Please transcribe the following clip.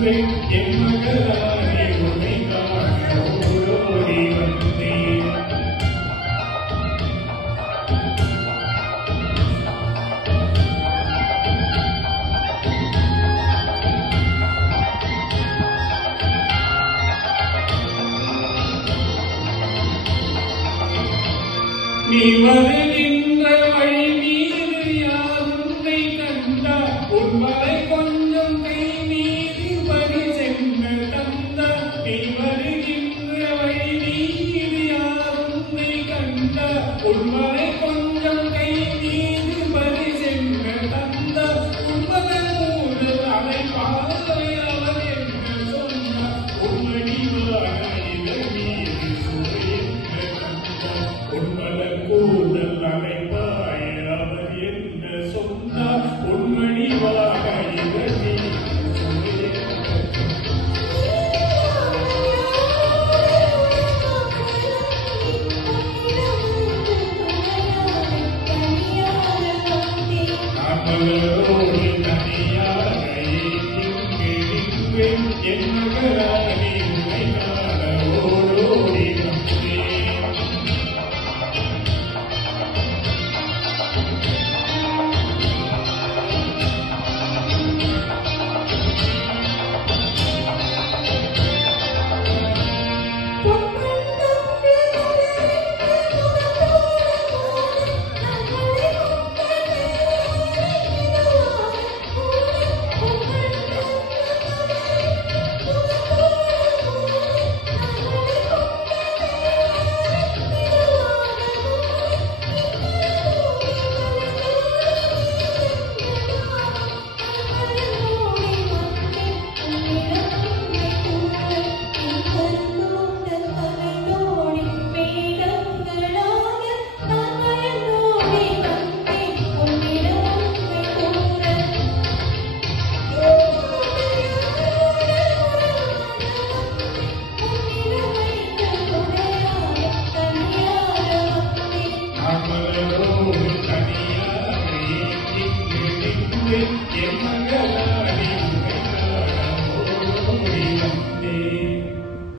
என் மகளானே உன்னை காண ஓடோடி வந்தேன். நீ வருகின்ற வழி மீது யார் உன்னை கண்டார் உன்மலை கொஞ்சம் கை மீது பறி சென்ற தந்தா. நீ வருகின்ற வழி மீது யார் உன்னை கண்டார் உன்மலை கொஞ்சம் கை மீது பறி சென்ற தந்தா. உன்மகன் மூடல் அதை பார்வை அவர் என்று சொன்னார். உன்மடி வாயில மீது சுவையென்ற தந்தா. உன்மலர் கூடல் அழைப்பாய் அவர் என்று சொன்னார். உன்மடி வாயில மீது மலரோடு தனியாக என் மகளானே